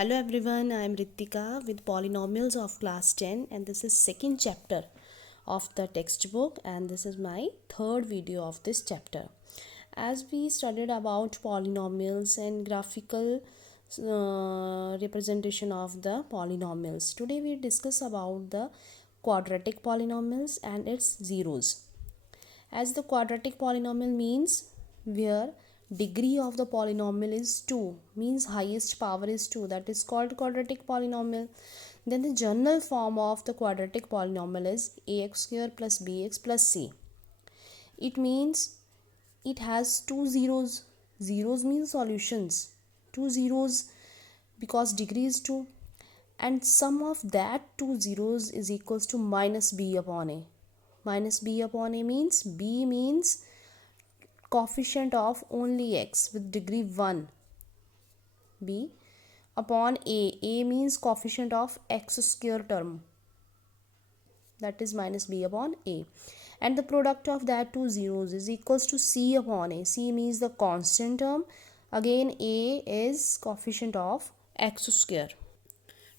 Hello everyone, I am Ritika with Polynomials of class 10 and this is second chapter of the textbook and this is my third video of this chapter. As we studied about polynomials and graphical representation of the polynomials, today we discuss about the quadratic polynomials and its zeros. As the quadratic polynomial means where degree of the polynomial is 2, means highest power is 2, that is called quadratic polynomial. Then the general form of the quadratic polynomial is ax square plus bx plus c. It means it has two zeros. Zeros means solutions. Two zeros because degree is 2 and sum of that two zeros is equals to minus b upon a. Minus b upon a means b means coefficient of only x with degree 1, b upon a means coefficient of x square term, that is minus b upon a, and the product of that two zeros is equals to c upon a. C means the constant term, again a is coefficient of x square.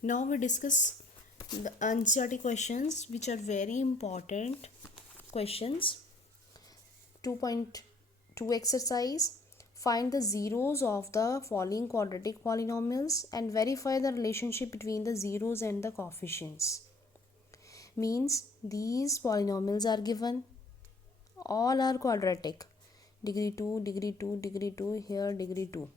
Now we discuss the NCERT questions which are very important questions. 2.2 exercise, find the zeros of the following quadratic polynomials and verify the relationship between the zeros and the coefficients. Means these polynomials are given, all are quadratic, degree 2, degree 2, degree 2, here degree 2.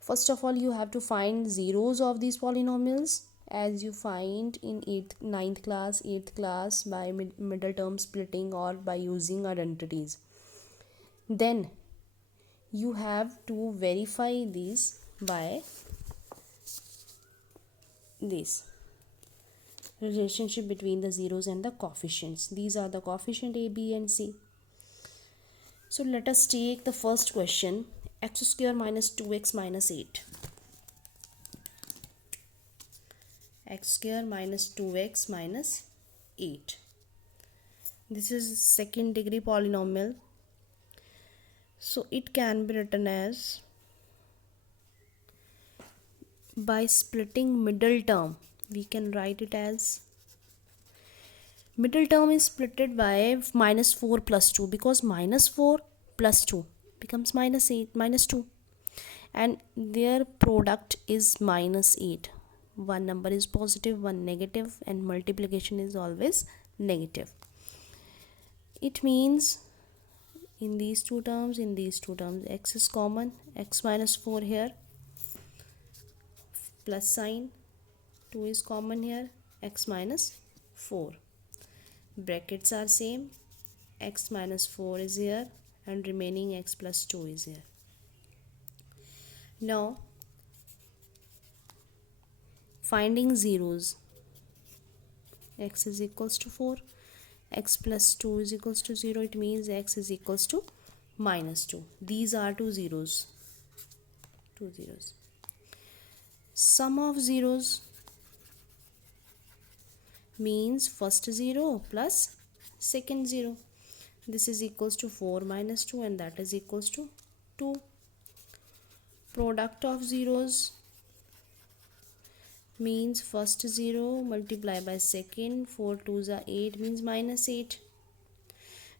First of all, you have to find zeros of these polynomials as you find in 9th class, 8th class by middle term splitting or by using identities. Then you have to verify these by this relationship between the zeros and the coefficients. These are the coefficient a, b and c. So let us take the first question, x square minus 2x minus 8. X square minus 2x minus 8. This is second degree polynomial. So it can be written as, by splitting middle term, we can write it as, middle term is splitted by minus 4 plus 2 because minus 4 plus 2 becomes minus 8 minus 2 and their product is minus 8. One number is positive, one negative, and multiplication is always negative. It means in these two terms, x is common, x minus 4 here, plus sign, 2 is common here, x minus 4. Brackets are same, x minus 4 is here and remaining x plus 2 is here. Now finding zeros, x is equals to 4, x plus 2 is equals to 0, it means x is equals to minus 2. These are two zeros. Sum of zeros means first 0 plus second 0. This is equals to 4 minus 2 and that is equals to 2. Product of zeros means first 0 multiply by second, 4 2s are 8 means minus 8.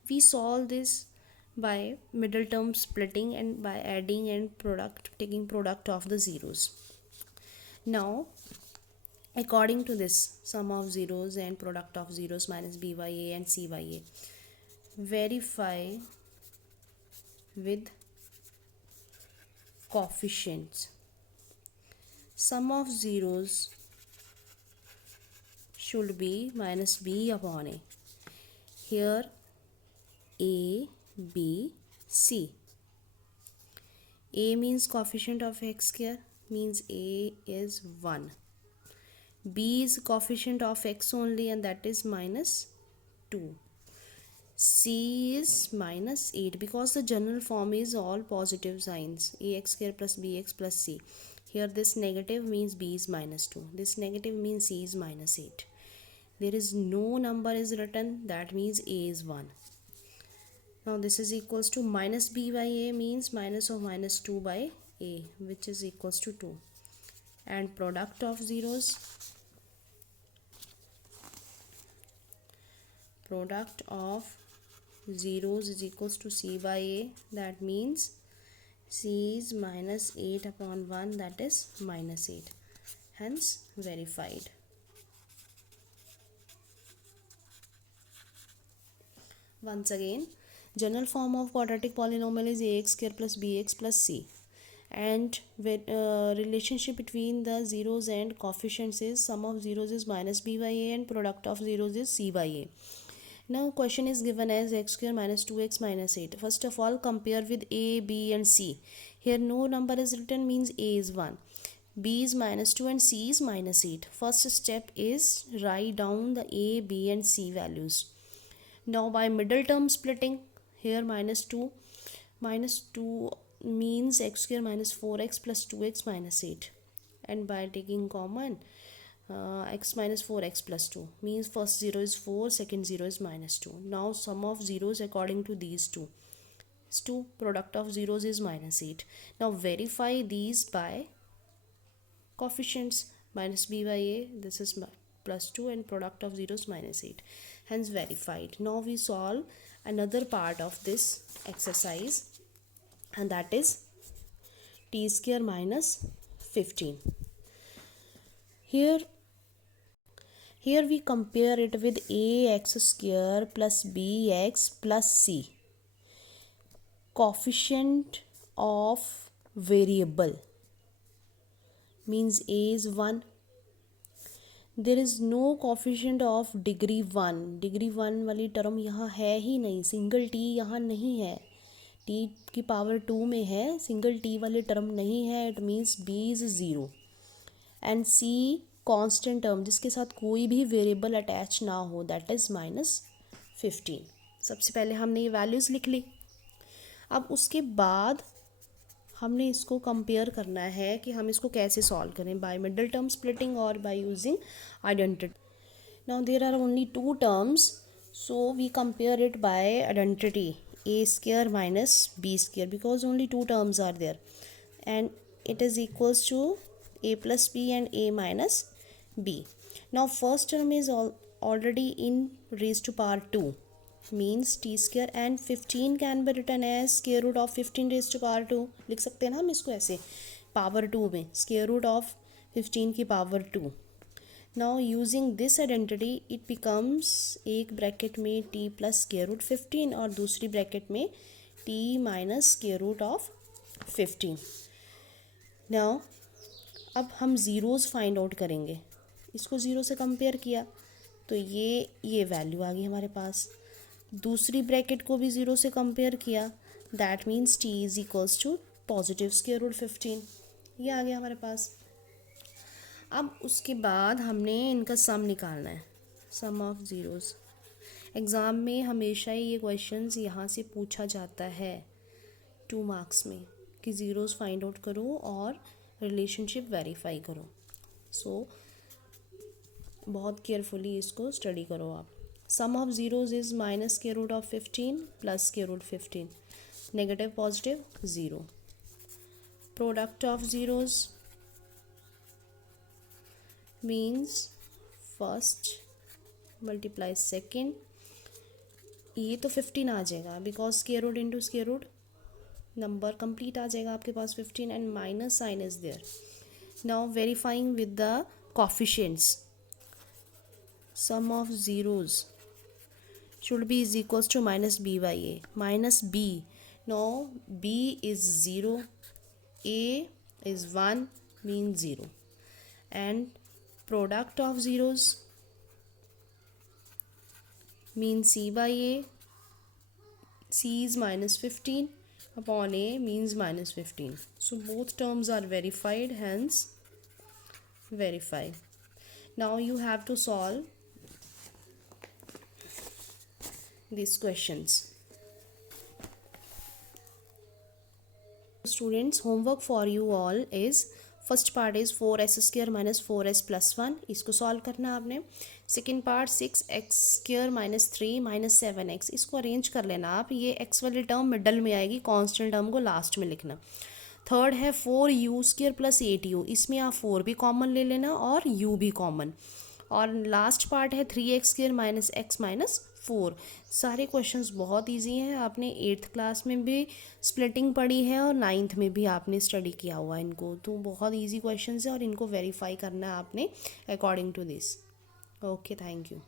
We solve this by middle term splitting and by adding and taking product of the zeros. Now according to this sum of zeros and product of zeros minus b by a and c by a, verify with coefficients. Sum of zeros should be minus b upon a. Here a, b, c. A means coefficient of x square, means a is 1. B is coefficient of x only and that is minus 2. C is minus 8 because the general form is all positive signs, ax square plus bx plus c. Here this negative means b is minus 2. This negative means c is minus 8. There is no number is written, that means a is 1. Now this is equals to minus b by a means minus of minus 2 by a, which is equals to 2. and product of zeros is equals to c by a. That means c is minus 8 upon 1, that is minus 8. Hence verified. Once again, general form of quadratic polynomial is ax square plus bx plus c, and relationship between the zeros and coefficients is sum of zeros is minus b by a and product of zeros is c by a. Now question is given as x square minus 2x minus 8. First of all, compare with a, b and c. Here no number is written, means a is 1, b is minus 2 and c is minus 8. First step is write down the a, b and c values. Now by middle term splitting, here minus 2 means x square minus 4x plus 2x minus 8, and by taking common x minus 4x plus 2 means first 0 is 4, second 0 is minus 2. Now sum of zeros according to these two is 2, product of zeros is minus 8. Now verify these by coefficients, minus b by a, this is plus 2, and product of zeros minus 8, hence verified. Now we solve another part of this exercise, and that is t square minus 15. Here we compare it with ax square plus bx plus c. Coefficient of variable means a is 1. There is no coefficient of degree 1. Degree 1 वाली term यहाँ है ही नहीं, single T यहाँ नहीं है, T की power 2 में है, सिंगल टी वाली टर्म नहीं है. It means b is 0 and c constant term जिसके साथ कोई भी वेरिएबल अटैच ना हो, दैट इज़ माइनस 15. सबसे पहले हमने ये वैल्यूज़ लिख ली. अब उसके बाद हमने इसको कंपेयर करना है कि हम इसको कैसे सॉल्व करें, बाय मिडल टर्म स्प्लिटिंग और by using identity. Now there are only 2 terms, so we compare it by identity a square minus b square, because only 2 terms are there, and it is equals to a plus b and a minus b. Now first term is already in raised to power 2, means t square, and 15 can be written as square root of 15 raised to power 2. लिख सकते हैं ना हम इसको ऐसे, power 2 में square root of 15 की power 2. Now using this identity it becomes, एक ब्रैकेट में t plus square root 15 और दूसरी ब्रैकेट में t minus square root of 15. Now अब हम ज़ीरोज़ फाइंड आउट करेंगे. इसको ज़ीरो से कंपेयर किया तो ये वैल्यू आ गई हमारे पास. दूसरी ब्रैकेट को भी ज़ीरो से कंपेयर किया, that means t is equals to positive square root 15. ये आ गया हमारे पास. अब उसके बाद हमने इनका सम निकालना है, सम ऑफ ज़ीरोज़. एग्ज़ाम में हमेशा ही ये क्वेश्चंस यहाँ से पूछा जाता है 2 मार्क्स में, कि ज़ीरोज़ फाइंड आउट करो और रिलेशनशिप वेरीफाई करो. सो बहुत केयरफुली इसको स्टडी करो आप. Sum of zeros is minus square root of 15 plus square root 15, negative positive 0. Product of zeros means first multiply second. ये तो 15 आ जाएगा because square root into square root, number complete आ जाएगा आपके पास 15, and minus sign is there. Now verifying with the coefficients, sum of zeros should be is equals to minus b by a, minus b. Now b is 0, a is 1, means 0, and product of zeros means c by a. c is minus 15 upon a means minus 15. So both terms are verified, hence verify. Now you have to solve these questions. Students, homework for you all is, first part is 4s square minus 4s plus 1, इसको solve करना है आपने. Second part 6x square minus 3 minus 7x, इसको arrange कर लेना आप. ये x वाली टर्म मिडल में आएगी, कांस्टेंट टर्म को लास्ट में लिखना. थर्ड है 4u² प्लस 8u, इसमें आप 4 भी कॉमन ले लेना और u भी कॉमन। और लास्ट पार्ट है 3x² माइनस x माइनस 4। सारे क्वेश्चंस बहुत इजी हैं, आपने 8th क्लास में भी स्प्लिटिंग पढ़ी है और 9th में भी आपने स्टडी किया हुआ है इनको, तो बहुत इजी क्वेश्चंस है और इनको वेरीफाई करना है आपने according to this. Okay, thank you.